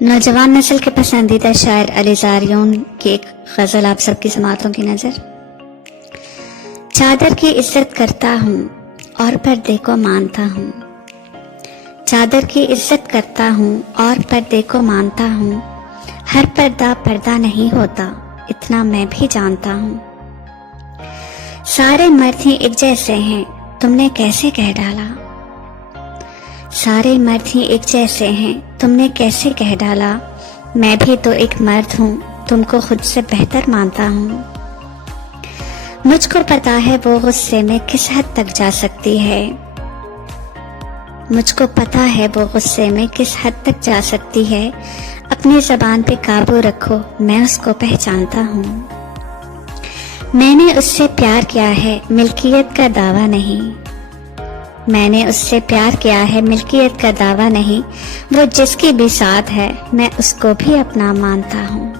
نوجوان نسل کے پسندیدہ شاعر علی زاریون کی ایک غزل آپ سب کی سماعتوں کی نظر۔ چادر کی عزت کرتا ہوں اور پردے کو مانتا ہوں، چادر کی عزت کرتا ہوں اور پردے کو مانتا ہوں، ہر پردہ پردہ نہیں ہوتا اتنا میں بھی جانتا ہوں۔ سارے مرد ہی ایک جیسے ہیں تم نے کیسے کہہ ڈالا، سارے مرد ہی ایک جیسے ہیں تم نے کیسے کہہ ڈالا، میں بھی تو ایک مرد ہوں تم کو خود سے بہتر مانتا ہوں۔ مجھ کو پتا ہے وہ غصے میں کس حد تک جا سکتی ہے، مجھ کو پتا ہے وہ غصے میں کس حد تک جا سکتی ہے، اپنی زبان پہ قابو رکھو میں اس کو پہچانتا ہوں۔ میں نے اس سے پیار کیا ہے ملکیت کا دعویٰ نہیں، میں نے اس سے پیار کیا ہے ملکیت کا دعویٰ نہیں، وہ جس کی بھی ساتھ ہے میں اس کو بھی اپنا مانتا ہوں۔